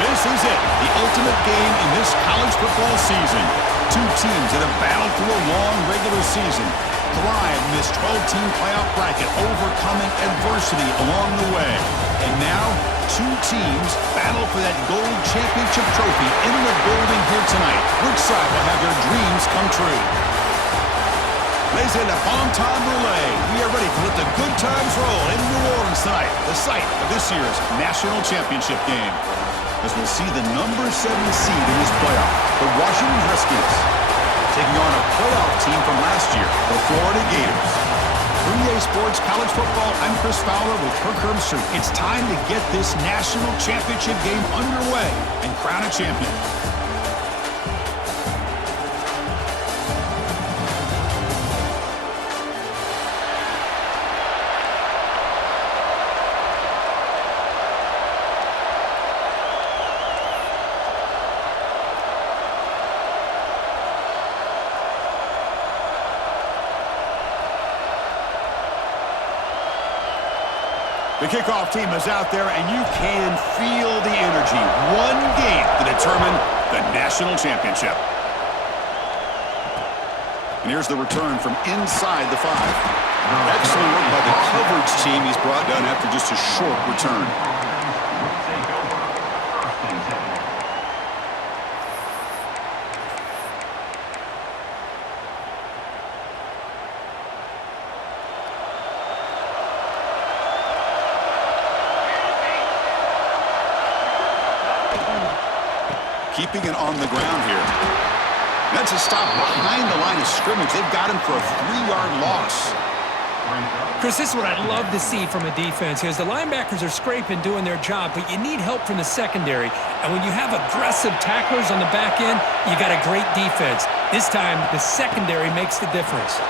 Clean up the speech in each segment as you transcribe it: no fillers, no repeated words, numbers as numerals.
This is it, the ultimate game in this college football season. Two teams that have battled through a long regular season, thrive in this 12-team playoff bracket, overcoming adversity along the way. And now, two teams battle for that gold championship trophy in the building here tonight. Which side will have their dreams come true? Ladies and gentlemen, bon temps brûlée. We are ready to let the good times roll in New Orleans tonight, the site of this year's national championship game. As we'll see the number 7 seed in this playoff, the Washington Huskies, taking on a playoff team from last year, the Florida Gators. 3A Sports College Football, I'm Chris Fowler with Kirk Herbstreit. It's time to get this national championship game underway and crown a champion. The kickoff team is out there, and you can feel the energy. One game to determine the national championship. And here's the return from inside the 5. Excellent work by the coverage team. He's brought down after just a short return. Keeping it on the ground here. That's a stop behind the line of scrimmage. They've got him for a 3-yard loss. Chris, this is what I'd love to see from a defense. As the linebackers are scraping, doing their job, but you need help from the secondary. And when you have aggressive tacklers on the back end, you got a great defense. This time, the secondary makes the difference.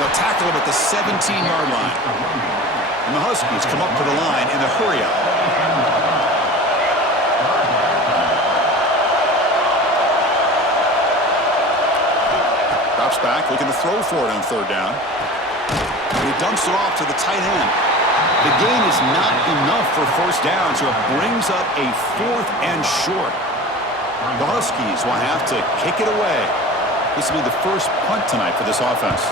They'll tackle him at the 17-yard line. And the Huskies come up to the line in a hurry-up. Drops back, looking to throw for it on 3rd down. And he dumps it off to the tight end. The gain is not enough for 1st down, so it brings up a 4th and short. The Huskies will have to kick it away. This will be the first punt tonight for this offense.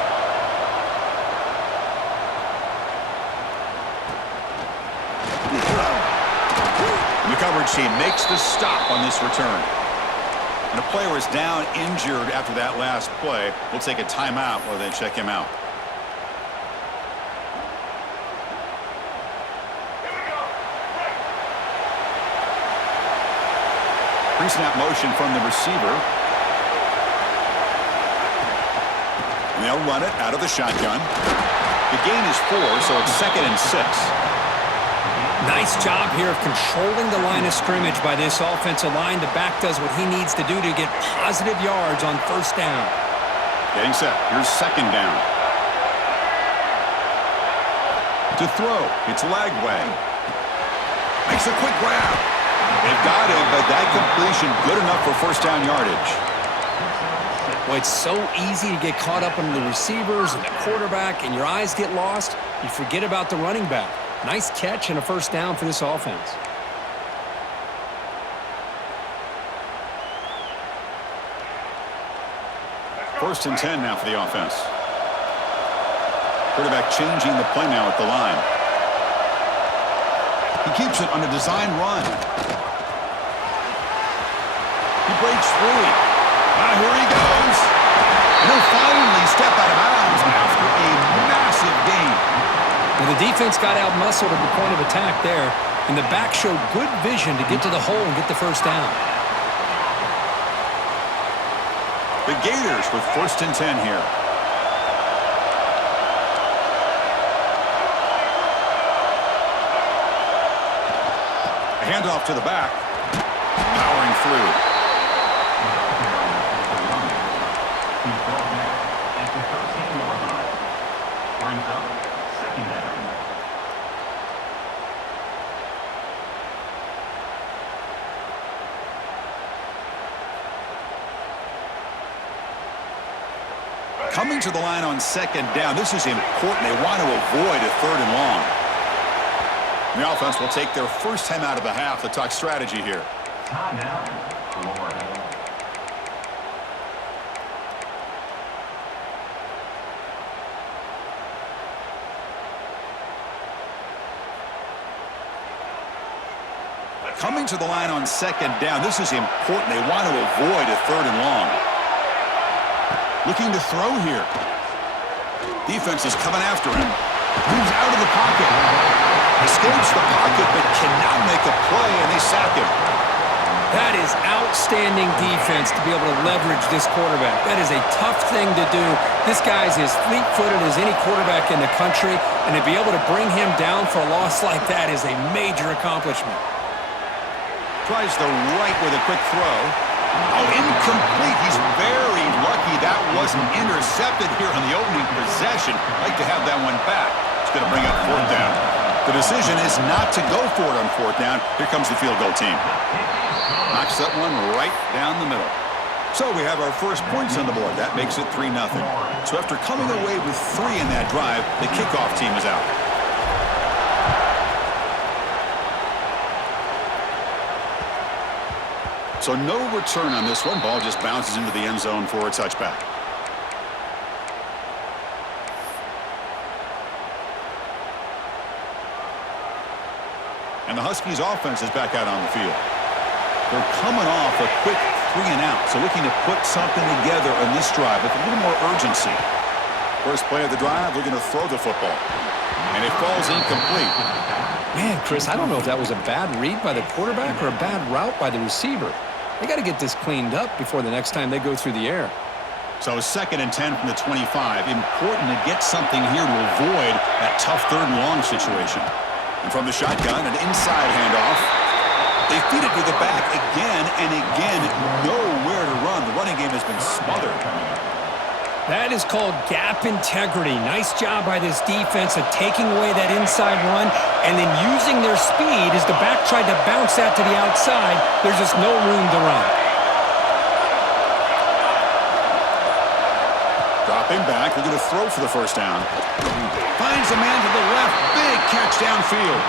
And the coverage team makes the stop on this return. And a player is down injured after that last play. We'll take a timeout while they check him out. Pre-snap motion from the receiver. And they'll run it out of the shotgun. The gain is 4, so it's 2nd and 6. Nice job here of controlling the line of scrimmage by this offensive line. The back does what he needs to do to get positive yards on 1st down. Getting set. Here's 2nd down. To throw. It's Lagway. Makes a quick grab. They've got him, but that completion good enough for 1st down yardage. Well, it's so easy to get caught up in the receivers and the quarterback, and your eyes get lost. You forget about the running back. Nice catch and a 1st down for this offense. First and 10 now for the offense. Quarterback changing the play now at the line. He keeps it on a design run. He breaks free. Here he goes. And he'll finally step out of bounds now. defense got out-muscled at the point of attack there, and the back showed good vision to get to the hole and get the first down. The Gators with 1st and 10 here. A handoff to the back. Powering through. Coming to the line on 2nd down. This is important. They want to avoid a 3rd and long. The offense will take their first time out of the half to talk strategy here. Coming to the line on 2nd down. This is important. They want to avoid a 3rd and long. Looking to throw here. Defense is coming after him. Moves out of the pocket. Escapes the pocket, but cannot make a play, and they sack him. That is outstanding defense to be able to leverage this quarterback. That is a tough thing to do. This guy's as fleet-footed as any quarterback in the country, and to be able to bring him down for a loss like that is a major accomplishment. Tries the right with a quick throw. Oh, incomplete. He's very lucky that wasn't intercepted here on the opening possession. Like to have that one back. It's going to bring up 4th down. The decision is not to go for it on 4th down. Here comes the field goal team. Knocks that one right down the middle. So we have our first points on the board. That makes it 3-0. So after coming away with 3 in that drive, the kickoff team is out. So no return on this one. Ball just bounces into the end zone for a touchback. And the Huskies offense is back out on the field. They're coming off a quick 3 and out. So looking to put something together on this drive with a little more urgency. First play of the drive, looking to throw the football. And it falls incomplete. Man, Chris, I don't know if that was a bad read by the quarterback or a bad route by the receiver. They got to get this cleaned up before the next time they go through the air. So 2nd and 10 from the 25. Important to get something here to avoid that tough 3rd and long situation. And from the shotgun, an inside handoff. They feed it to the back again and again. Nowhere to run. The running game has been smothered. That is called gap integrity. Nice job by this defense of taking away that inside run and then using their speed as the back tried to bounce that to the outside. There's just no room to run. Dropping back, looking to throw for the first down. Finds a man to the left. Big catch downfield.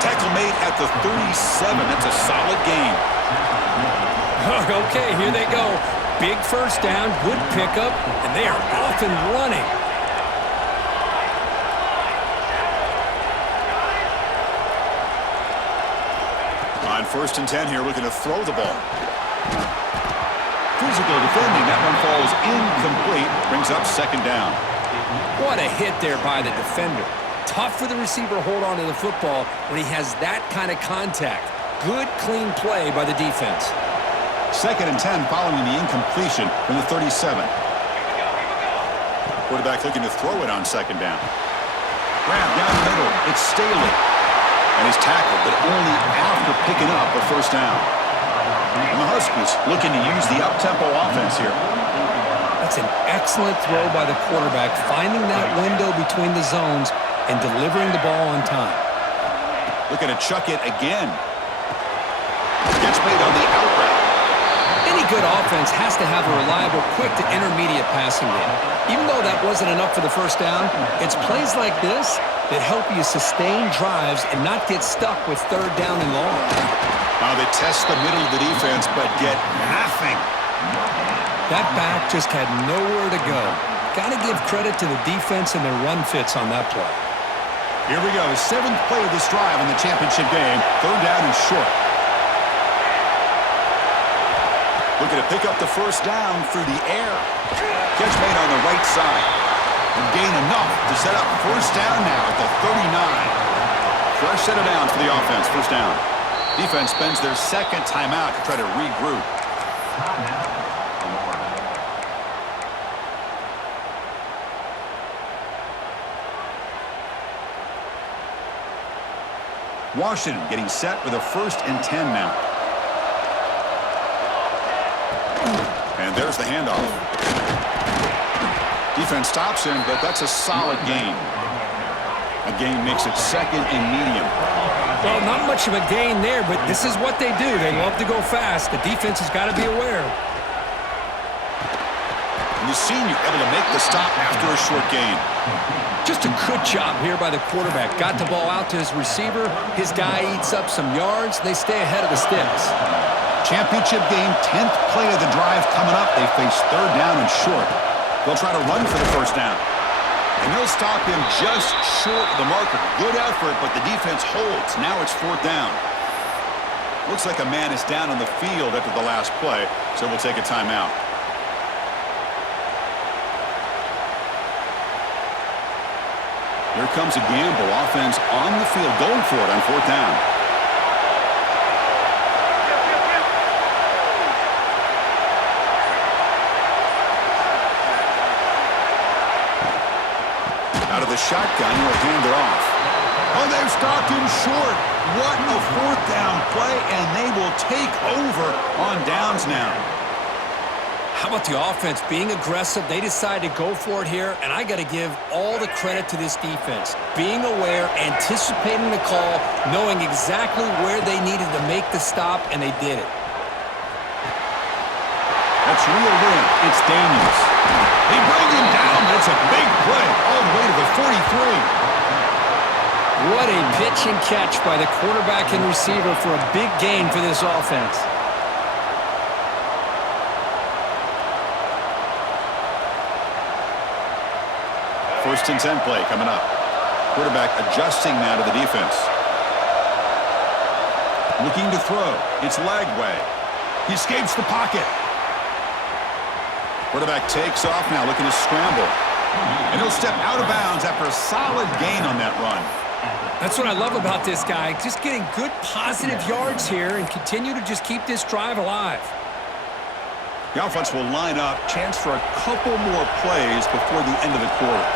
Tackle made at the 37. That's a solid gain. Okay, here they go. Big first down, good pickup, and they are off and running. On 1st and 10 here, looking to throw the ball. Physical defending. That one falls incomplete. Brings up 2nd down. What a hit there by the defender. Tough for the receiver to hold on to the football when he has that kind of contact. Good, clean play by the defense. 2nd and 10 following the incompletion from the 37. Quarterback looking to throw it on 2nd down. Grab down the middle. It's Staley. And he's tackled, but only after picking up a first down. And the Huskies looking to use the up-tempo offense here. That's an excellent throw by the quarterback, finding that window between the zones and delivering the ball on time. Looking to chuck it again. Gets made on the out route. Any good offense has to have a reliable, quick to intermediate passing game. Even though that wasn't enough for the first down, it's plays like this that help you sustain drives and not get stuck with 3rd down and long. Now they test the middle of the defense, but get nothing. That back just had nowhere to go. Got to give credit to the defense and their run fits on that play. Here we go, 7th play of this drive in the championship game. 3rd down and short. Looking to pick up the first down through the air. Catch made on the right side. And gain enough off to set up first down now at the 39. Fresh set of downs for the offense, first down. Defense spends their second timeout to try to regroup. Washington getting set with a 1st and 10 now. And there's the handoff. Defense stops him, but that's a solid gain. A gain makes it 2nd and medium. Well, not much of a gain there, but this is what they do. They love to go fast. The defense has got to be aware. And the senior able to make the stop after a short gain. Just a good job here by the quarterback. Got the ball out to his receiver. His guy eats up some yards. They stay ahead of the sticks. Championship game, 10th play of the drive coming up. They face 3rd down and short. They'll try to run for the first down. And they'll stop him just short of the marker. Good effort, but the defense holds. Now it's 4th down. Looks like a man is down on the field after the last play, so we'll take a timeout. Here comes a gamble. Offense on the field, going for it on 4th down. Out of the shotgun, he'll hand it off. Oh, they've stopped him short. What a 4th down play, and they will take over on downs now. How about the offense being aggressive? They decide to go for it here, and I got to give all the credit to this defense. Being aware, anticipating the call, knowing exactly where they needed to make the stop, and they did it. That's reeled in. It's Daniels. They bring him down, but it's a big play all the way to the 43. What a pitch and catch by the quarterback and receiver for a big gain for this offense. First and 10 play coming up. Quarterback adjusting now to the defense. Looking to throw. It's Lagway. He escapes the pocket. Quarterback takes off now, looking to scramble. And he'll step out of bounds after a solid gain on that run. That's what I love about this guy. Just getting good positive yards here and continue to just keep this drive alive. The offense will line up. Chance for a couple more plays before the end of the quarter.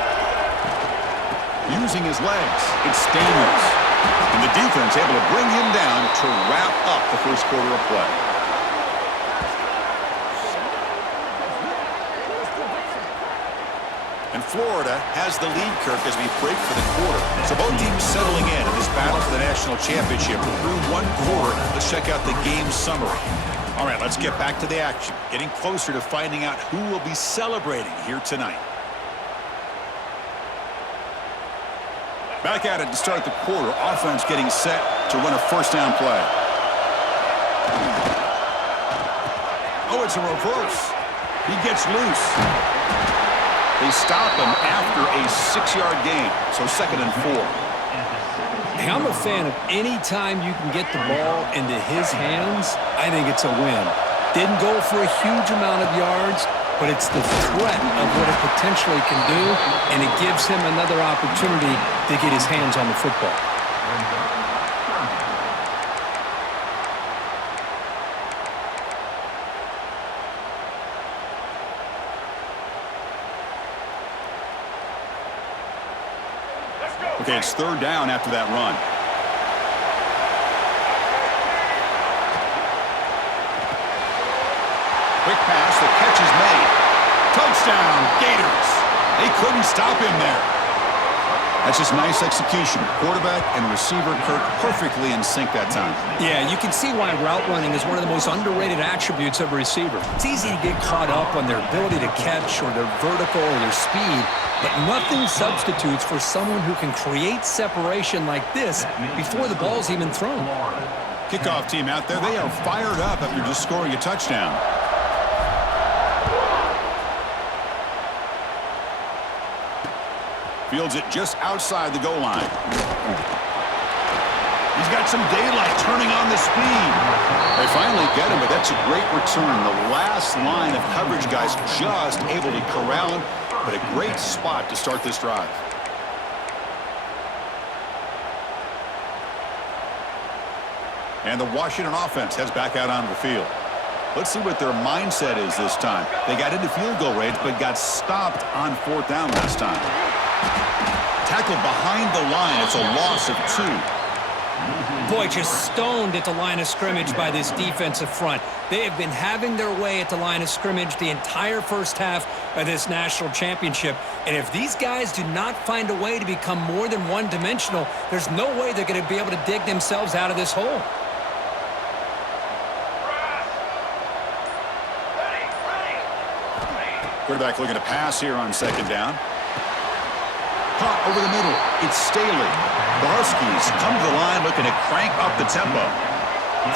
Using his legs, it's Daniels. And the defense able to bring him down to wrap up the first quarter of play. And Florida has the lead, Kirk, as we break for the quarter. So both teams settling in this battle for the national championship through one quarter. Let's check out the game summary. All right, let's get back to the action. Getting closer to finding out who will be celebrating here tonight. Back at it to start the quarter. Offense getting set to run a first down play. Oh, it's a reverse. He gets loose. They stop him after a 6-yard gain, so 2nd and 4. Hey, I'm a fan of any time you can get the ball into his hands, I think it's a win. Didn't go for a huge amount of yards, but it's the threat of what it potentially can do, and it gives him another opportunity to get his hands on the football. Okay, it's 3rd down after that run. Quick pass, the catch is made. Touchdown, Gators. They couldn't stop him there. That's just nice execution. Quarterback and receiver, Kirk, perfectly in sync that time. Yeah, you can see why route running is one of the most underrated attributes of a receiver. It's easy to get caught up on their ability to catch or their vertical or their speed, but nothing substitutes for someone who can create separation like this before the ball's even thrown. Kickoff team out there, they are fired up after just scoring a touchdown. Fields it just outside the goal line. He's got some daylight turning on the speed. They finally get him, but that's a great return. The last line of coverage guys just able to corral him. but a great spot to start this drive. And the Washington offense heads back out onto the field. Let's see what their mindset is this time. They got into field goal range, but got stopped on 4th down last time. Tackled behind the line. It's a loss of 2. Boy, just stoned at the line of scrimmage by this defensive front. They have been having their way at the line of scrimmage the entire first half of this national championship. And if these guys do not find a way to become more than one-dimensional, there's no way they're going to be able to dig themselves out of this hole. Quarterback looking to pass here on 2nd down. Caught over the middle. It's Staley. The Huskies come to the line looking to crank up the tempo.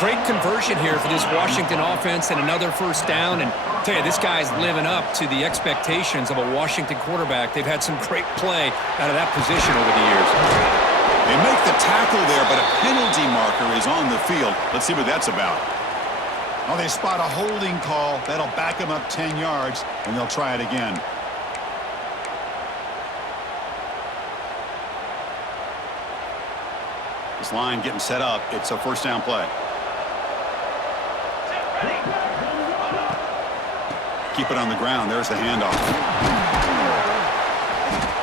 Great conversion here for this Washington offense and another 1st down. And I'll tell you, this guy's living up to the expectations of a Washington quarterback. They've had some great play out of that position over the years. They make the tackle there, but a penalty marker is on the field. Let's see what that's about. Oh, they spot a holding call. That'll back them up 10 yards, and they'll try it again. This line getting set up. It's a 1st down play. Keep it on the ground. There's the handoff.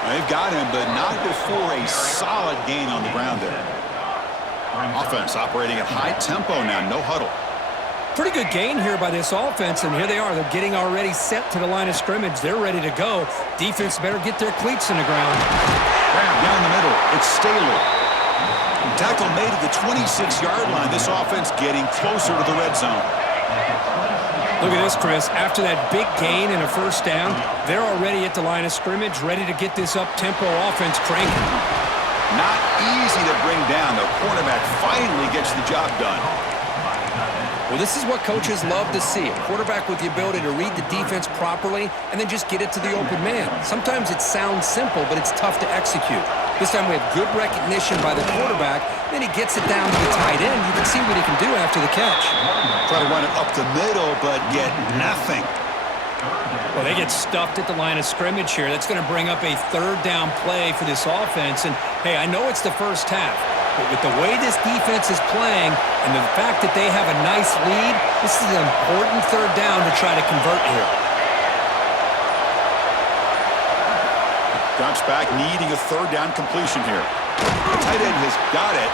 They've got him, but not before a solid gain on the ground there. Offense operating at high tempo now. No huddle. Pretty good gain here by this offense, and here they are. They're getting already set to the line of scrimmage. They're ready to go. Defense better get their cleats in the ground. Grab down the middle. It's Staley. Tackle made at the 26-yard line. This offense getting closer to the red zone. Look at this, Chris. After that big gain and a 1st down, they're already at the line of scrimmage, ready to get this up-tempo offense cranking. Not easy to bring down. The quarterback finally gets the job done. Well, this is what coaches love to see. A quarterback with the ability to read the defense properly and then just get it to the open man. Sometimes it sounds simple, but it's tough to execute. This time we have good recognition by the quarterback. Then he gets it down to the tight end. You can see what he can do after the catch. Try to run it up the middle, but get nothing. Well, they get stuffed at the line of scrimmage here. That's going to bring up a 3rd down play for this offense. And, hey, I know it's the first half. But with the way this defense is playing and the fact that they have a nice lead, this is an important 3rd down to try to convert here. Drops back, needing a 3rd down completion here. The tight end has got it.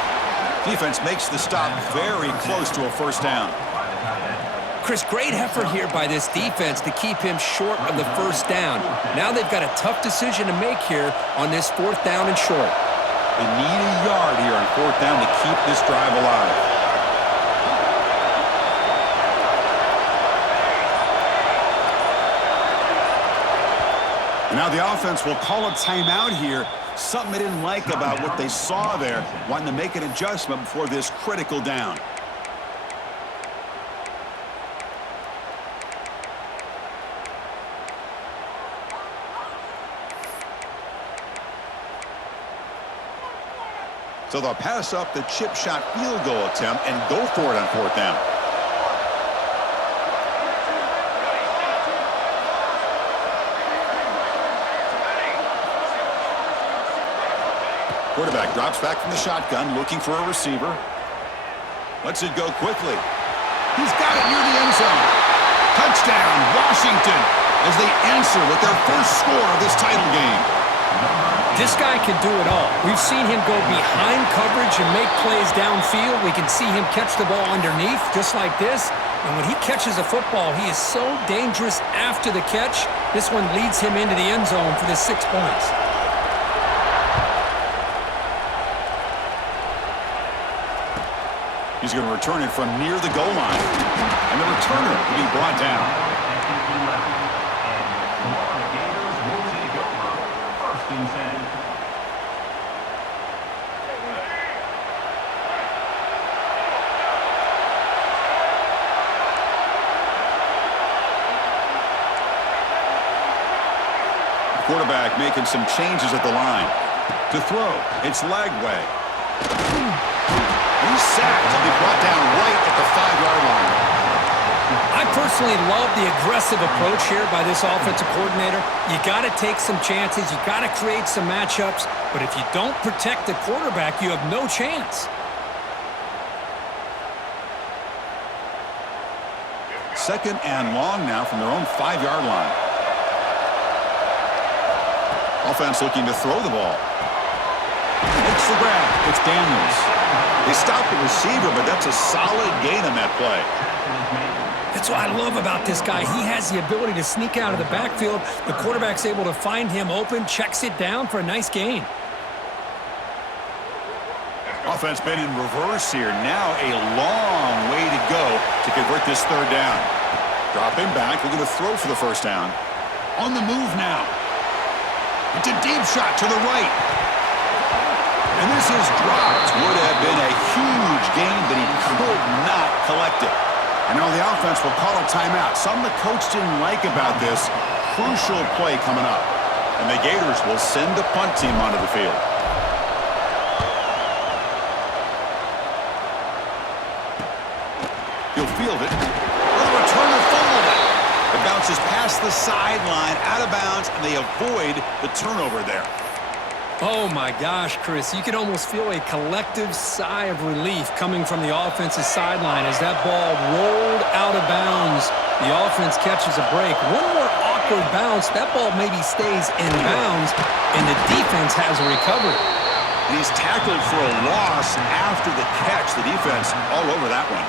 Defense makes the stop very close to a 1st down. Chris, great effort here by this defense to keep him short of the 1st down. Now they've got a tough decision to make here on this 4th down and short. They need a yard here on 4th down to keep this drive alive. And now the offense will call a timeout here. Something they didn't like about what they saw there. Wanting to make an adjustment before this critical down. So they'll pass up the chip shot field goal attempt and go for it on 4th down. Quarterback drops back from the shotgun, looking for a receiver. Lets it go quickly. He's got it near the end zone. Touchdown, Washington, as they answer with their first score of this title game. This guy can do it all. We've seen him go behind coverage and make plays downfield. We can see him catch the ball underneath, just like this. And when he catches a football, he is so dangerous after the catch. This one leads him into the end zone for the 6 points. He's going to return it from near the goal line. And the returner will be brought down. Quarterback making some changes at the line. To throw, it's Lagway. He's sacked and be brought down right at the 5-yard line. I I personally love the aggressive approach here by this offensive coordinator. You got to take some chances. You got to create some matchups. But if you don't protect the quarterback, you have no chance. Second and long now from their own 5-yard line. Offense looking to throw the ball. Makes the grab. It's Daniels. They stop the receiver, but that's a solid gain on that play. That's what I love about this guy. He has the ability to sneak out of the backfield. The quarterback's able to find him open, checks it down for a nice gain. Offense been in reverse here. Now a long way to go to convert this third down. Dropping back, looking to throw for the first down. On the move now. It's a deep shot to the right. And this is dropped. Would have been a huge gain, but he could not collect it. And now the offense will call a timeout. Something the coach didn't like about this. Crucial play coming up. And the Gators will send the punt team onto the field. He'll field it. Oh, the returner fumbled it. It bounces past the sideline, out of bounds, and they avoid the turnover there. Oh, my gosh, Chris. You could almost feel a collective sigh of relief coming from the offensive sideline as that ball rolled out of bounds. The offense catches a break. One more awkward bounce. That ball maybe stays in bounds, and the defense has a recovery. And he's tackled for a loss after the catch. The defense all over that one.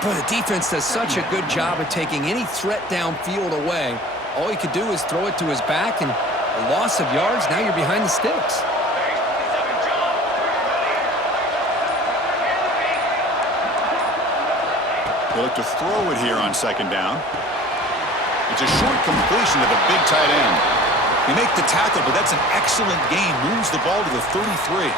But the defense does such a good job of taking any threat downfield away. All he could do is throw it to his back, and a loss of yards, now you're behind the sticks. They look to throw it here on second down. It's a short completion to the big tight end. They make the tackle, but that's an excellent gain. Moves the ball to the 33.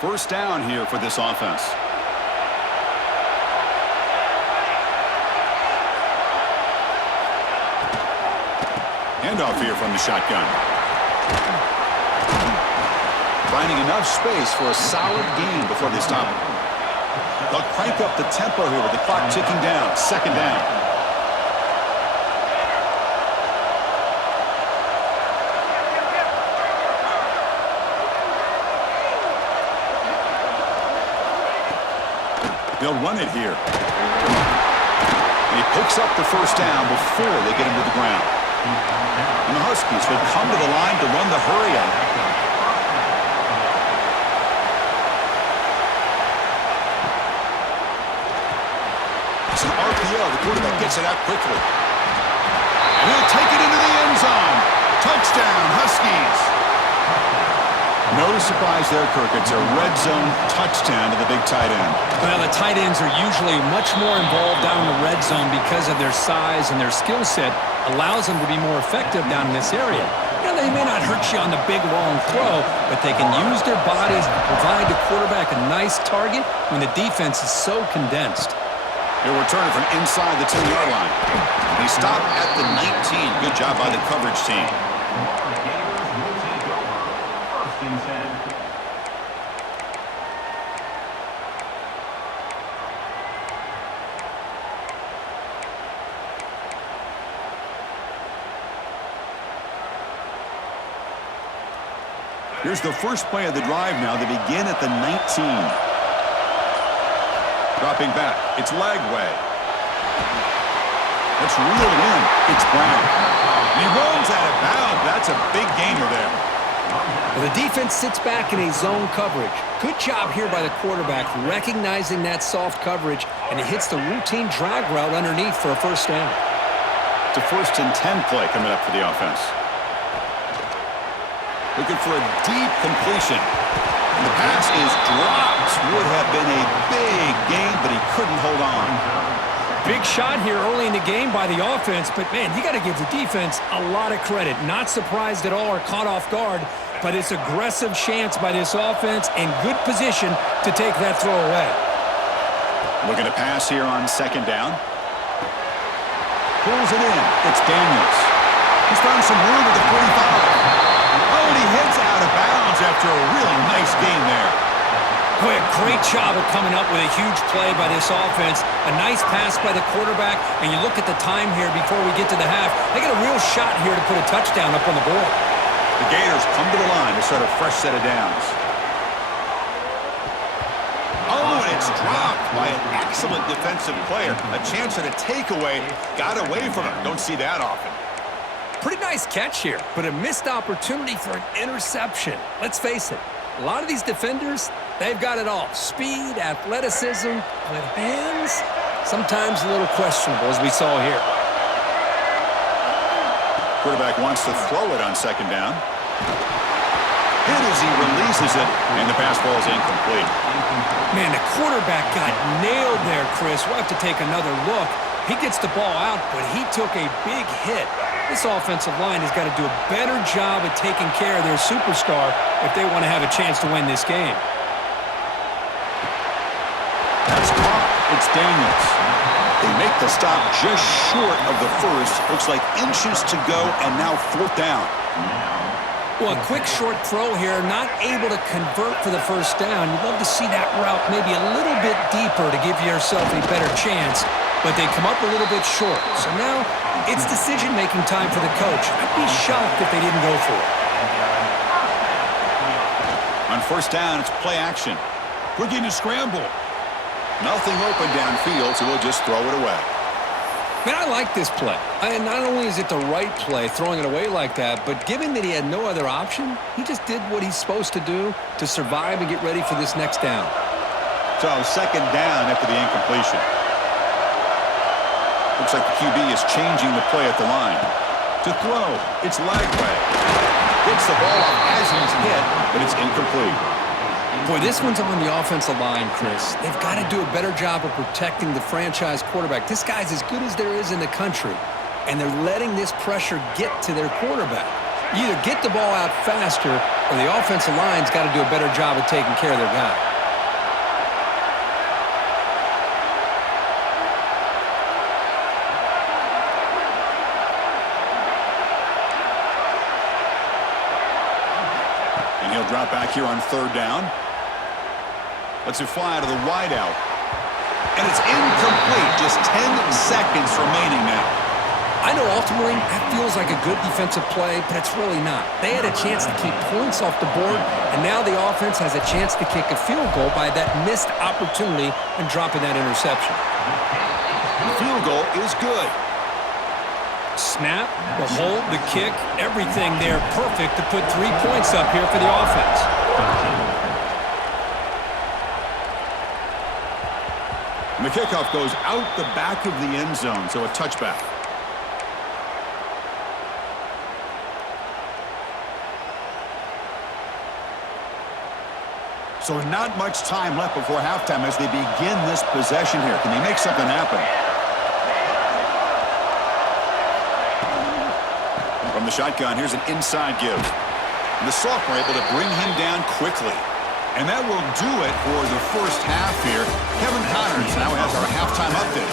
First down here for this offense. Handoff here from the shotgun. Finding enough space for a solid gain before they stop it. They'll crank up the tempo here with the clock ticking down. Second down. They'll run it here. And he picks up the first down before they get him to the ground. And the Huskies will come to the line to run the hurry-up. It's an RPO. The quarterback gets it out quickly. And he'll take it into the end zone. Touchdown, Huskies. No surprise there, Kirk. It's a red zone touchdown to the big tight end. Well, the tight ends are usually much more involved down in the red zone because of their size, and their skill set allows them to be more effective down in this area. You know, they may not hurt you on the big, long throw, but they can use their bodies to provide the quarterback a nice target when the defense is so condensed. He'll return it from inside the 10-yard line. He stopped at the 19. Good job by the coverage team. Here's the first play of the drive now. They begin at the 19. Dropping back. It's Lagway. It's reeled in. It's Brown. He rolls out of bounds. That's a big gainer there. Well, the defense sits back in a zone coverage. Good job here by the quarterback recognizing that soft coverage, and he hits the routine drag route underneath for a first down. It's a 1st and 10 play coming up for the offense. Looking for a deep completion. And the pass is dropped. Would have been a big gain, but he couldn't hold on. Big shot here early in the game by the offense, but, man, you got to give the defense a lot of credit. Not surprised at all or caught off guard, but it's aggressive chance by this offense and good position to take that throw away. Looking to pass here on second down. Pulls it in. It's Daniels. He's found some room at the 45. Oh, and he heads out of bounds after a really nice gain there. Boy, a great job of coming up with a huge play by this offense. A nice pass by the quarterback, and you look at the time here before we get to the half. They get a real shot here to put a touchdown up on the board. The Gators come to the line to start a fresh set of downs. Oh, and it's dropped by an excellent defensive player. A chance at a takeaway. Got away from him. Don't see that often. Pretty nice catch here, but a missed opportunity for an interception. Let's face it, a lot of these defenders, they've got it all. Speed, athleticism, but hands, sometimes a little questionable, as we saw here. Quarterback wants to throw it on second down. Hit as he releases it, and the pass ball is incomplete. Man, the quarterback got nailed there, Chris. We'll have to take another look. He gets the ball out, but he took a big hit. This offensive line has got to do a better job of taking care of their superstar if they want to have a chance to win this game. That's caught. It's Daniels. They make the stop just short of the first. Looks like inches to go, and now fourth down. Well, a quick short throw here, not able to convert for the first down. You'd love to see that route maybe a little bit deeper to give yourself a better chance, but they come up a little bit short. So now it's decision-making time for the coach. I'd be shocked if they didn't go for it. On first down, it's play action. Looking to scramble. Nothing open downfield, so we'll just throw it away. Man, I like this play. And not only is it the right play, throwing it away like that, but given that he had no other option, he just did what he's supposed to do to survive and get ready for this next down. So second down after the incompletion. Looks like the QB is changing the play at the line. To throw, it's Lagway. Gets the ball off as he's hit, but it's incomplete. Boy, this one's on the offensive line, Chris. They've got to do a better job of protecting the franchise quarterback. This guy's as good as there is in the country, and they're letting this pressure get to their quarterback. You either get the ball out faster, or the offensive line's got to do a better job of taking care of their guy. And he'll drop back here on third down. Lets it fly out of the wideout. And it's incomplete. Just 10 seconds remaining now. I know ultimately that feels like a good defensive play, but it's really not. They had a chance to keep points off the board, and now the offense has a chance to kick a field goal by that missed opportunity and dropping that interception. The field goal is good. Snap, the hold, the kick, everything there perfect to put 3 points up here for the offense. And the kickoff goes out the back of the end zone, so a touchback. So not much time left before halftime as they begin this possession here. Can they make something happen? From the shotgun, here's an inside give. And the sophomore able to bring him down quickly. And that will do it for the first half here. Kevin Connors now has our halftime update.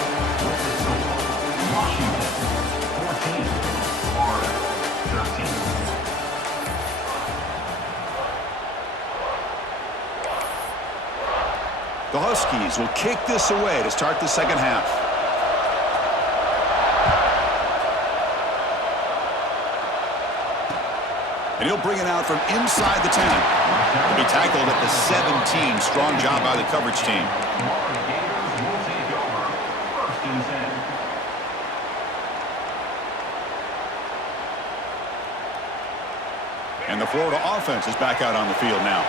The Huskies will kick this away to start the second half. And he'll bring it out from inside the 10. He'll be tackled at the 17. Strong job by the coverage team. And the Florida offense is back out on the field now.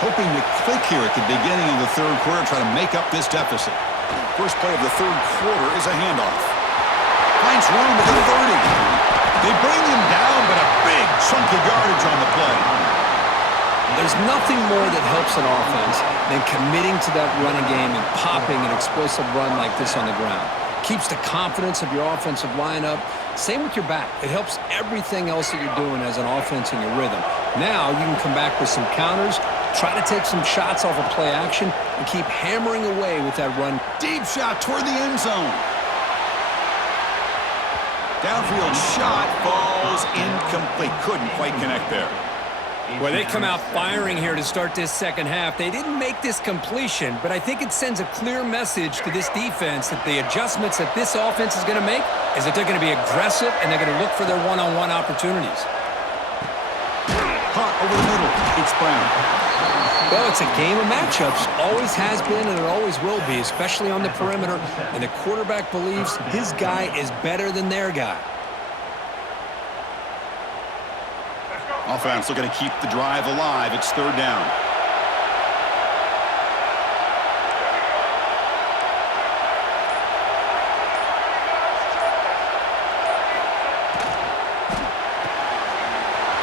Hoping to click here at the beginning of the third quarter, try to make up this deficit. First play of the third quarter is a handoff. Finds room at the 30. They bring him down, but a big chunk of yardage on the play. There's nothing more that helps an offense than committing to that running game and popping an explosive run like this on the ground. Keeps the confidence of your offensive lineup. Same with your back. It helps everything else that you're doing as an offense in your rhythm. Now you can come back with some counters, try to take some shots off of play action, and keep hammering away with that run. Deep shot toward the end zone. Downfield shot falls incomplete. Couldn't quite connect there. Well, they come out firing here to start this second half. They didn't make this completion, but I think it sends a clear message to this defense that the adjustments that this offense is going to make is that they're going to be aggressive and they're going to look for their one-on-one opportunities. Caught over the middle. It's Brown. Well, it's a game of matchups. Always has been and it always will be, especially on the perimeter. And the quarterback believes his guy is better than their guy. Offense looking to keep the drive alive. It's third down.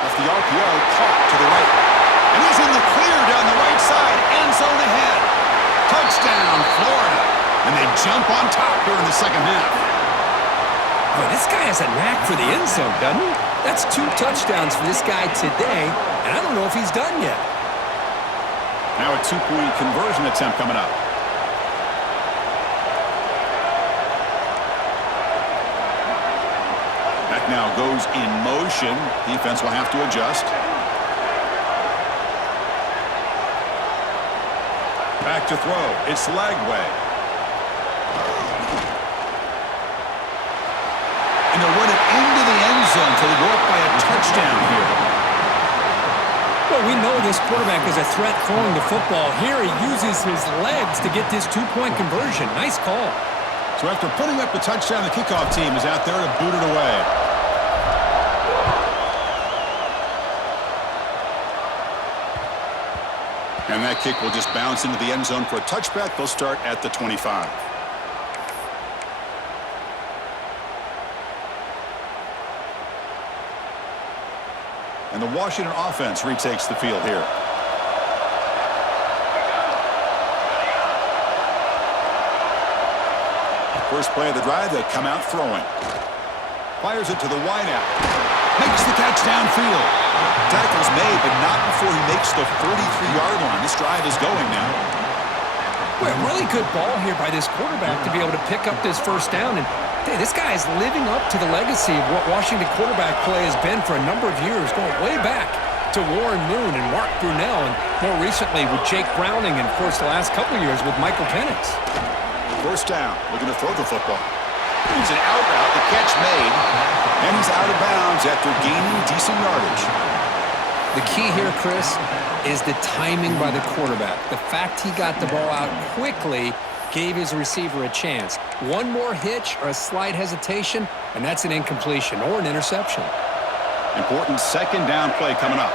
Off the RPO, caught to the right. And he's in the clear down the right side. End zone ahead. Touchdown, Florida. And they jump on top here in the second half. Well, this guy has a knack for the end zone, doesn't he? That's 2 touchdowns for this guy today, and I don't know if he's done yet. Now a 2-point conversion attempt coming up. That now goes in motion. Defense will have to adjust. Back to throw. It's Lagway. And they'll run it into the end zone to go up by a touchdown here. Well, we know this quarterback is a threat throwing the football. Here he uses his legs to get this 2-point conversion. Nice call. So after putting up the touchdown, the kickoff team is out there to boot it away. And that kick will just bounce into the end zone for a touchback. They'll start at the 25. And the Washington offense retakes the field here. First play of the drive, they come out throwing. Fires it to the wideout. Makes the catch downfield. Tackle's made, but not before he makes the 43-yard line. This drive is going now. Well, really good ball here by this quarterback to be able to pick up this first down. And hey, this guy is living up to the legacy of what Washington quarterback play has been for a number of years, going way back to Warren Moon and Mark Brunell, and more recently with Jake Browning, and, of course, the last couple of years with Michael Penix. First down, looking to throw the football. It's an out route, the catch made, and he's out of bounds after gaining decent yardage. The key here, Chris, is the timing by the quarterback. The fact he got the ball out quickly gave his receiver a chance. One more hitch or a slight hesitation, and that's an incompletion or an interception. Important second down play coming up.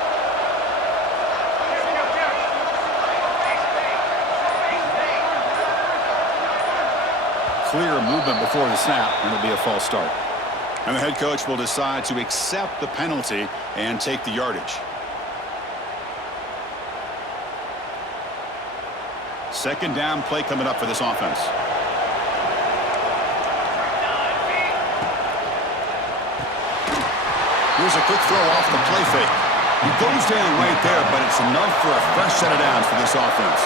Clear movement before the snap, and it'll be a false start. And the head coach will decide to accept the penalty and take the yardage. Second down play coming up for this offense. Here's a quick throw off the play fake. He goes down right there, but it's enough for a fresh set of downs for this offense.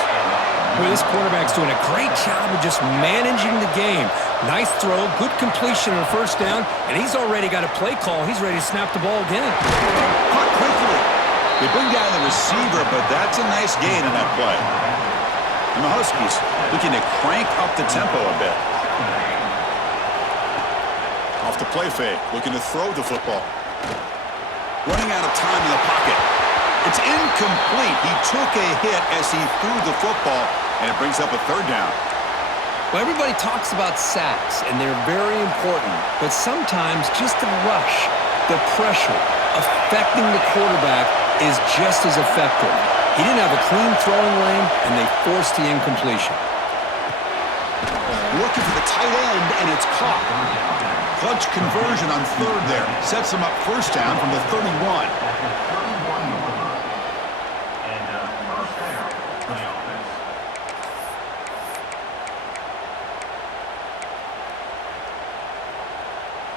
Well, this quarterback's doing a great job of just managing the game. Nice throw, good completion on the first down, and he's already got a play call. He's ready to snap the ball again. Caught quickly. They bring down the receiver, but that's a nice gain in that play. And the Huskies looking to crank up the tempo a bit. Off the play fake, looking to throw the football. Running out of time in the pocket. It's incomplete. He took a hit as he threw the football, and it brings up a third down. Well, everybody talks about sacks, and they're very important. But sometimes just the rush, the pressure, affecting the quarterback is just as effective. He didn't have a clean throwing lane, and they forced the incompletion. Looking for the tight end, and it's caught. Clutch conversion on third there. Sets him up first down from the 31.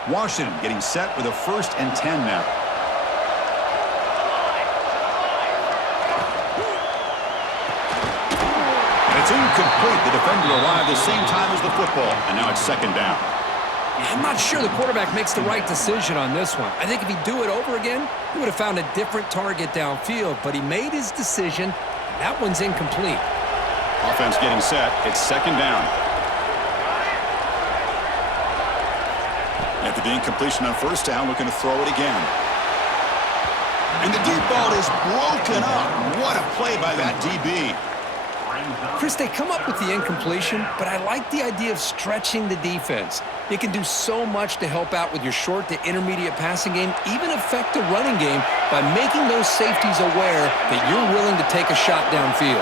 Washington getting set with a 1st and 10 now. And it's incomplete. The defender arrived the same time as the football, and now it's second down. I'm not sure the quarterback makes the right decision on this one. I think if he'd do it over again, he would have found a different target downfield, but he made his decision. That one's incomplete. Offense getting set. It's second down. After the incompletion on first down, looking to throw it again. And the deep ball is broken up. What a play by that DB. Chris, they come up with the incompletion, but I like the idea of stretching the defense. It can do so much to help out with your short to intermediate passing game, even affect the running game by making those safeties aware that you're willing to take a shot downfield.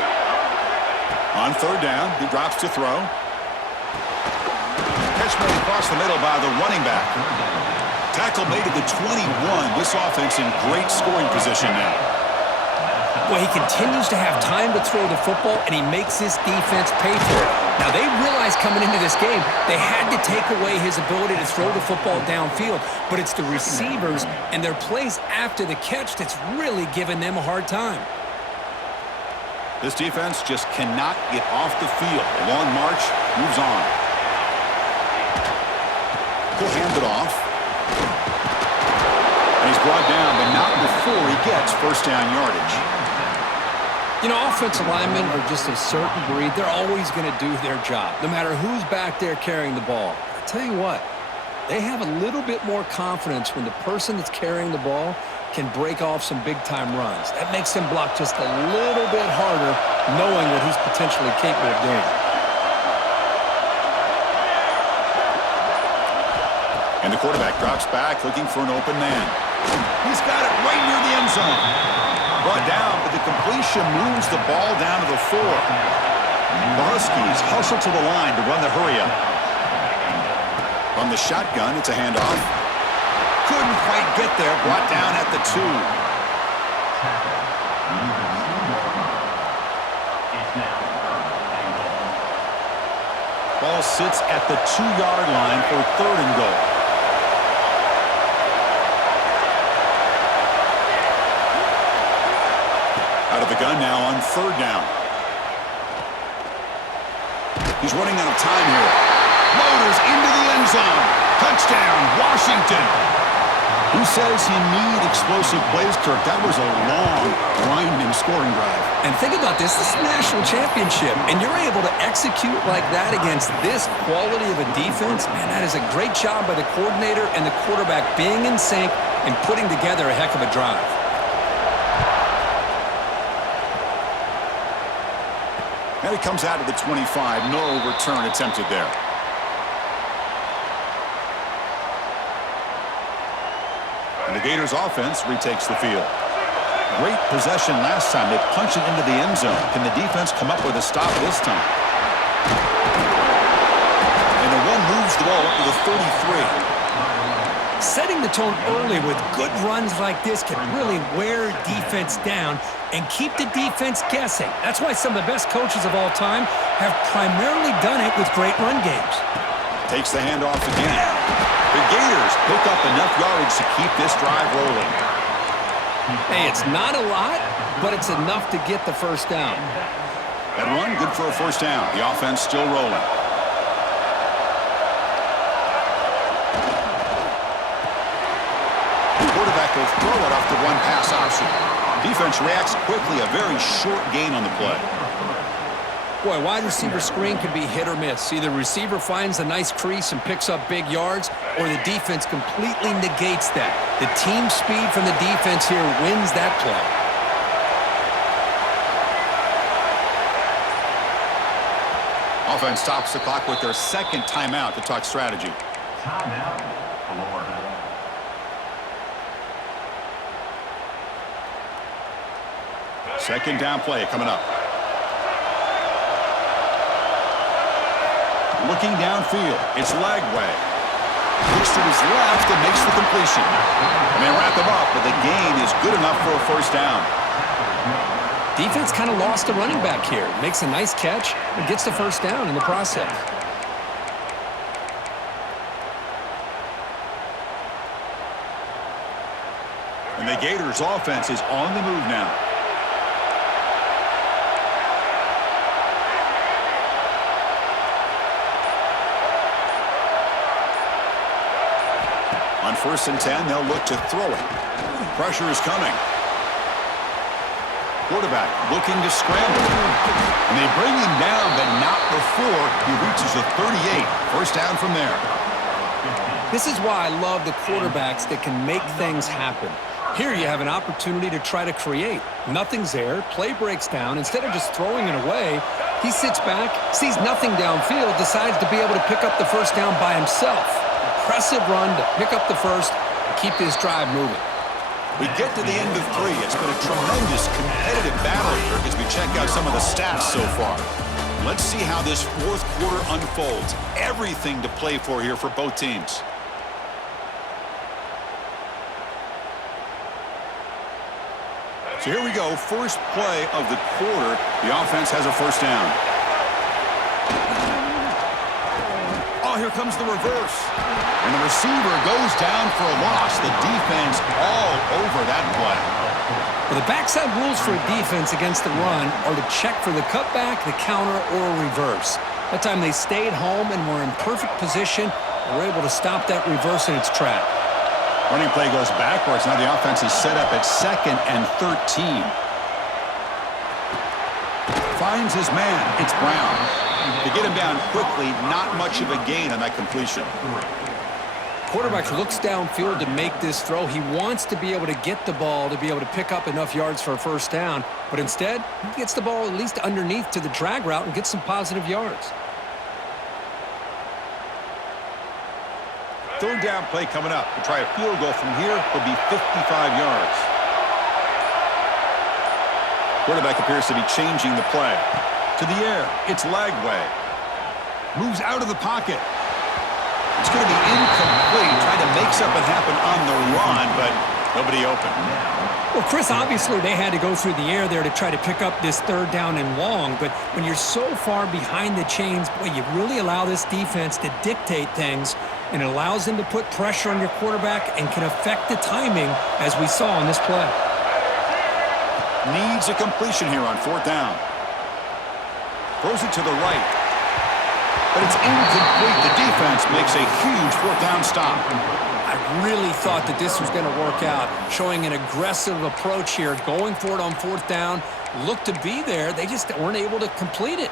On third down, he drops to throw. Catch made across the middle by the running back. Tackle made at the 21. This offense in great scoring position now. Well, he continues to have time to throw the football, and he makes this defense pay for it. Now, they realized coming into this game they had to take away his ability to throw the football downfield, but it's the receivers and their plays after the catch that's really giving them a hard time. This defense just cannot get off the field. A long march moves on. He'll hand it off. And he's brought down, but not before he gets first down yardage. You know, offensive linemen are just a certain breed. They're always going to do their job, no matter who's back there carrying the ball. I tell you what, they have a little bit more confidence when the person that's carrying the ball can break off some big-time runs. That makes them block just a little bit harder, knowing what he's potentially capable of doing. And the quarterback drops back, looking for an open man. He's got it right near the end zone. Brought down, but the completion moves the ball down to the 4. The Huskies hustle to the line to run the hurry-up. From the shotgun, it's a handoff. Couldn't quite get there, brought down at the 2. Ball sits at the 2-yard line for third and goal. Out of the gun now on third down. He's running out of time here. Motors into the end zone. Touchdown, Washington. Who says you need explosive plays, Kirk? That was a long, grinding scoring drive. And think about this. This is a national championship, and you're able to execute like that against this quality of a defense. Man, that is a great job by the coordinator and the quarterback being in sync and putting together a heck of a drive. Now he comes out of the 25. No return attempted there. And the Gators offense retakes the field. Great possession last time. They punch it into the end zone. Can the defense come up with a stop this time? And the run moves the ball up to the 33. Setting the tone early with good runs like this can really wear defense down and keep the defense guessing. That's why some of the best coaches of all time have primarily done it with great run games. Takes the handoff again. The Gators pick up enough yardage to keep this drive rolling. Hey, it's not a lot, but it's enough to get the first down. That run, good for a first down. The offense still rolling. The quarterback will throw it off the one-pass option. Defense reacts quickly, a very short gain on the play. Boy, wide receiver screen can be hit or miss. Either receiver finds a nice crease and picks up big yards, or the defense completely negates that. The team speed from the defense here wins that play. Offense stops the clock with their second timeout to talk strategy. Timeout, Florida. Second down play coming up. Looking downfield, it's Lagway. Looks to his left and makes the completion. And they wrap him up, but the gain is good enough for a first down. Defense kind of lost the running back here. Makes a nice catch and gets the first down in the process. And the Gators offense is on the move now. 1st and 10, they'll look to throw it. Pressure is coming. Quarterback looking to scramble. And they bring him down, but not before he reaches the 38. First down from there. This is why I love the quarterbacks that can make things happen. Here you have an opportunity to try to create. Nothing's there. Play breaks down. Instead of just throwing it away, he sits back, sees nothing downfield, decides to be able to pick up the first down by himself. Impressive run to pick up the first and keep this drive moving. We get to the end of 3. It's been a tremendous competitive battle here as we check out some of the stats so far. Let's see how this 4th quarter unfolds. Everything to play for here for both teams. So here we go, first play of the quarter. The offense has a first down. Oh, here comes the reverse. And the receiver goes down for a loss. The defense all over that play. Well, the backside rules for a defense against the run are to check for the cutback, the counter, or a reverse. That time they stayed home and were in perfect position and were able to stop that reverse in its track. Running play goes backwards. Now the offense is set up at 2nd and 13. Finds his man. It's Brown. To get him down quickly, not much of a gain on that completion. Quarterback looks downfield to make this throw. He wants to be able to get the ball to be able to pick up enough yards for a first down. But instead, he gets the ball at least underneath to the drag route and gets some positive yards. 3rd down play coming up. To try a field goal from here will be 55 yards. Quarterback appears to be changing the play. To the air. It's Lagway. Moves out of the pocket. It's going to be incomplete. Trying to make something happen on the run, but nobody open. Well, Chris, obviously they had to go through the air there to try to pick up this 3rd down and long, but when you're so far behind the chains, boy, you really allow this defense to dictate things, and it allows them to put pressure on your quarterback and can affect the timing, as we saw on this play. Needs a completion here on 4th down. Throws it to the right. But it's incomplete. The defense makes a huge 4th down stop. I really thought that this was going to work out, showing an aggressive approach here, going for it on 4th down, looked to be there. They just weren't able to complete it.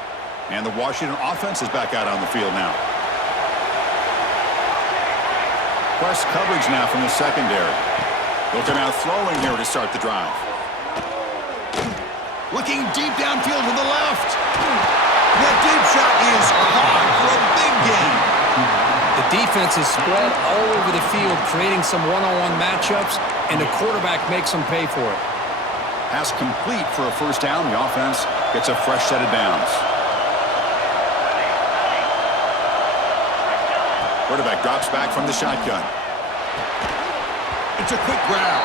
And the Washington offense is back out on the field now. Press coverage now from the secondary. They'll come out throwing here to start the drive. Looking deep downfield to the left. That deep shot is caught for a big gain. The defense is spread all over the field, creating some one-on-one matchups, and the quarterback makes them pay for it. Pass complete for a first down. The offense gets a fresh set of downs. Quarterback drops back from the shotgun. It's a quick grab.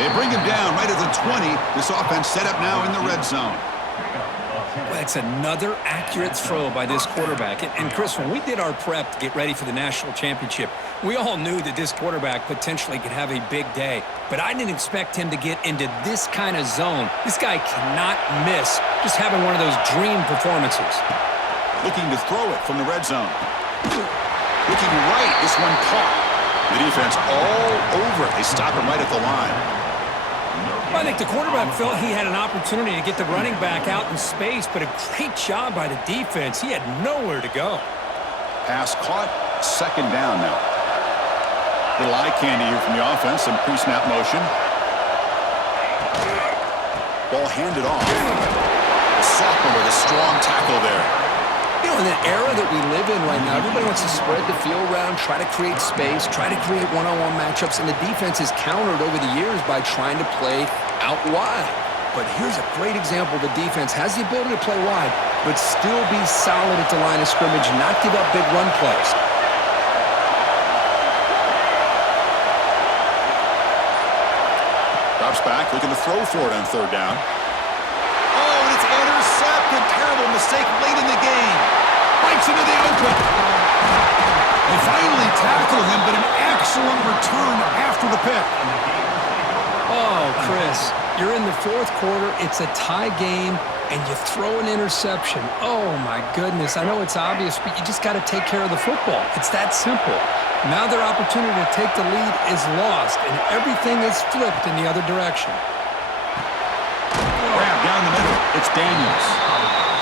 They bring him down right at the 20. This offense set up now in the red zone. Well, it's another accurate throw by this quarterback. And Chris, when we did our prep to get ready for the national championship, we all knew that this quarterback potentially could have a big day. But I didn't expect him to get into this kind of zone. This guy cannot miss just having one of those dream performances. Looking to throw it from the red zone. Looking right, this one caught. The defense all over it. They stop him right at the line. I think the quarterback felt he had an opportunity to get the running back out in space, but a great job by the defense. He had nowhere to go. Pass caught, 2nd down now. Little eye candy here from the offense, some pre-snap motion. Ball handed off. The sophomore with a strong tackle there. You know, in the era that we live in right now, everybody wants to spread the field around, try to create space, try to create one-on-one matchups, and the defense is countered over the years by trying to play out wide. But here's a great example. The defense has the ability to play wide, but still be solid at the line of scrimmage, not give up big run plays. Drops back, looking to throw for it on 3rd down. Oh, and it's intercepted. Terrible mistake late in the game. Bites into the open. They finally tackle him, but an excellent return after the pick. Oh, Chris, you're in the 4th quarter. It's a tie game, and you throw an interception. Oh, my goodness. I know it's obvious, but you just got to take care of the football. It's that simple. Now their opportunity to take the lead is lost, and everything is flipped in the other direction. Grab down the middle. It's Daniels.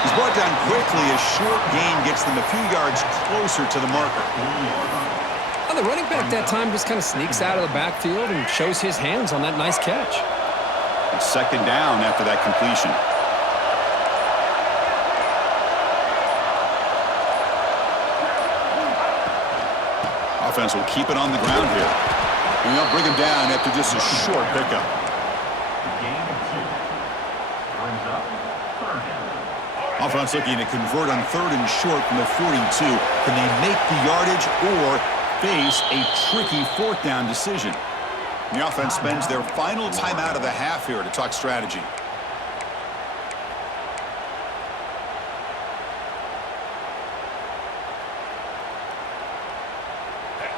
He's brought down quickly. A short gain gets them a few yards closer to the marker. Well, the running back that time just kind of sneaks out of the backfield and shows his hands on that nice catch. It's second down after that completion. Offense will keep it on the ground here. And they'll bring him down after just a short pickup. Offense looking to convert on third and short from the 42. Can they make the yardage or face a tricky fourth down decision? The offense spends their final timeout of the half here to talk strategy.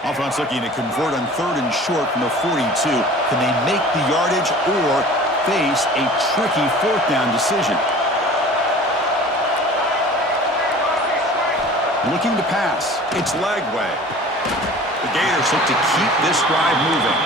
Offense looking to convert on third and short from the 42. Can they make the yardage or face a tricky fourth down decision? Looking to pass. It's Lagway. The Gators look to keep this drive moving.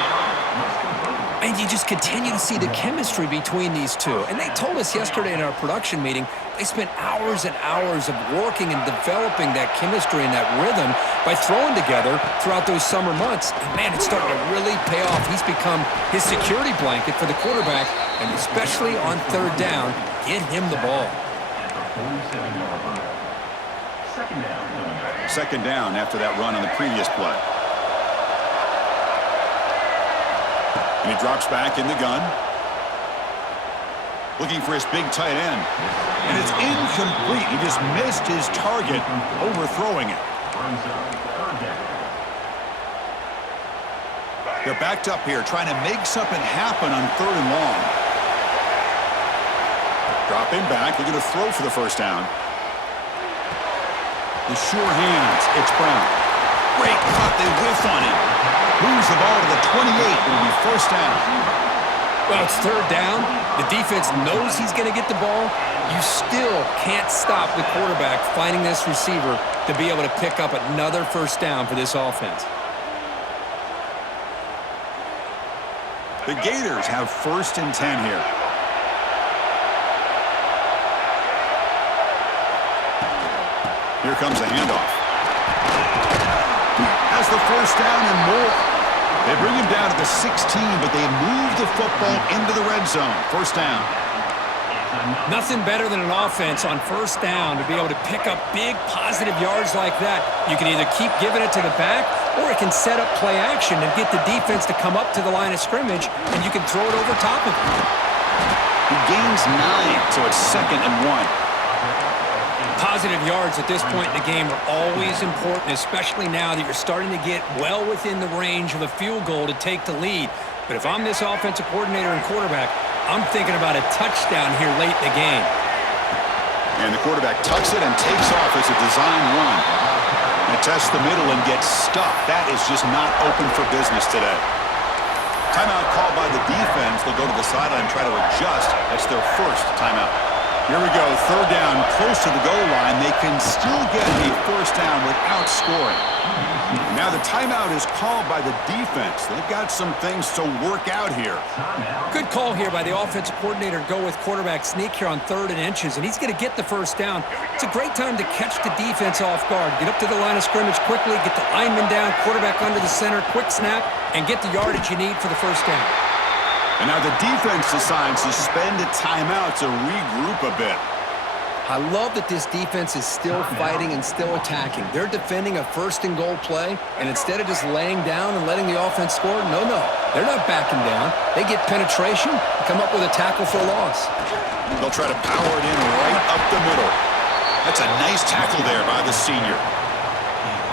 And you just continue to see the chemistry between these two. And they told us yesterday in our production meeting, they spent hours and hours of working and developing that chemistry and that rhythm by throwing together throughout those summer months. And, man, it's starting to really pay off. He's become his security blanket for the quarterback, and especially on third down, get him the ball. Second down after that run on the previous play. And he drops back in the gun. Looking for his big tight end. And it's incomplete. He just missed his target, overthrowing it. They're backed up here, trying to make something happen on third and long. Drop him back. They're going to throw for the first down. The sure hands. It's Brown. Great cut. They whiff on him. Moves the ball to the 28. It'll be first down. Well, it's third down. The defense knows he's going to get the ball. You still can't stop the quarterback finding this receiver to be able to pick up another first down for this offense. The Gators have first and 10 here. Here comes the handoff. Has the first down and more. They bring him down to the 16, but they move the football into the red zone. First down. Nothing better than an offense on first down to be able to pick up big positive yards like that. You can either keep giving it to the back, or it can set up play action and get the defense to come up to the line of scrimmage, and you can throw it over top of him. He gains 9, so it's second and 1. Positive yards at this point in the game are always important, especially now that you're starting to get well within the range of a field goal to take the lead. But if I'm this offensive coordinator and quarterback, I'm thinking about a touchdown here late in the game. And the quarterback tucks it and takes off as a design run. And tests the middle and gets stuffed. That is just not open for business today. Timeout called by the defense. They'll go to the sideline and try to adjust. That's their first timeout. Here we go, third down, close to the goal line. They can still get a first down without scoring. Now the timeout is called by the defense. They've got some things to work out here. Good call here by the offensive coordinator to go with quarterback sneak here on third and inches, and he's going to get the first down. It's a great time to catch the defense off guard. Get up to the line of scrimmage quickly, get the lineman down, quarterback under the center, quick snap, and get the yardage you need for the first down. And now the defense decides to spend a timeout to regroup a bit. I love that this defense is still fighting and still attacking. They're defending a first and goal play, and instead of just laying down and letting the offense score, no, they're not backing down. They get penetration, come up with a tackle for a loss. They'll try to power it in right up the middle. That's a nice tackle there by the senior.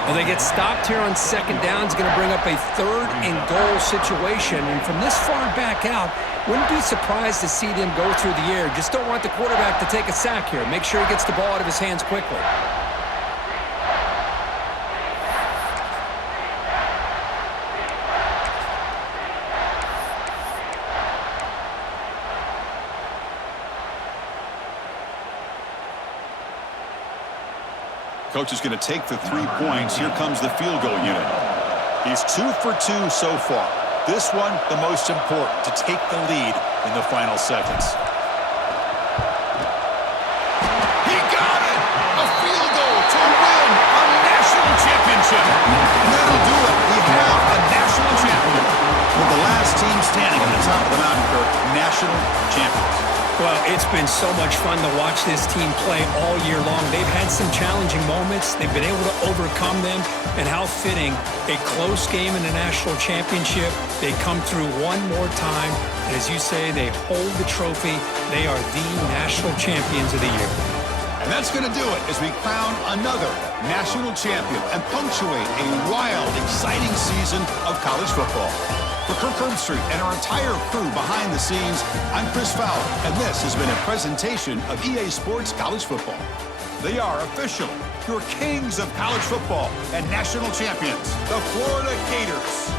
Well, they get stopped here on second down. It's going to bring up a third and goal situation. And from this far back out, wouldn't be surprised to see them go through the air. Just don't want the quarterback to take a sack here. Make sure he gets the ball out of his hands quickly. Coach is going to take the 3 points. Here comes the field goal unit. He's 2 for 2 so far. This one, the most important, to take the lead in the final seconds. He got it! A field goal to win a national championship. And that'll do it. We have a national champion. With the last team standing at the top of the mountain, Kirk, national champions. Well, it's been so much fun to watch this team play all year long. They've had some challenging moments. They've been able to overcome them. And how fitting, a close game in the national championship. They come through one more time. And as you say, they hold the trophy. They are the national champions of the year. And that's going to do it as we crown another national champion and punctuate a wild, exciting season of college football. For Kirk Herbstreit and our entire crew behind the scenes, I'm Chris Fowler, and this has been a presentation of EA Sports College Football. They are officially your kings of college football and national champions, the Florida Gators.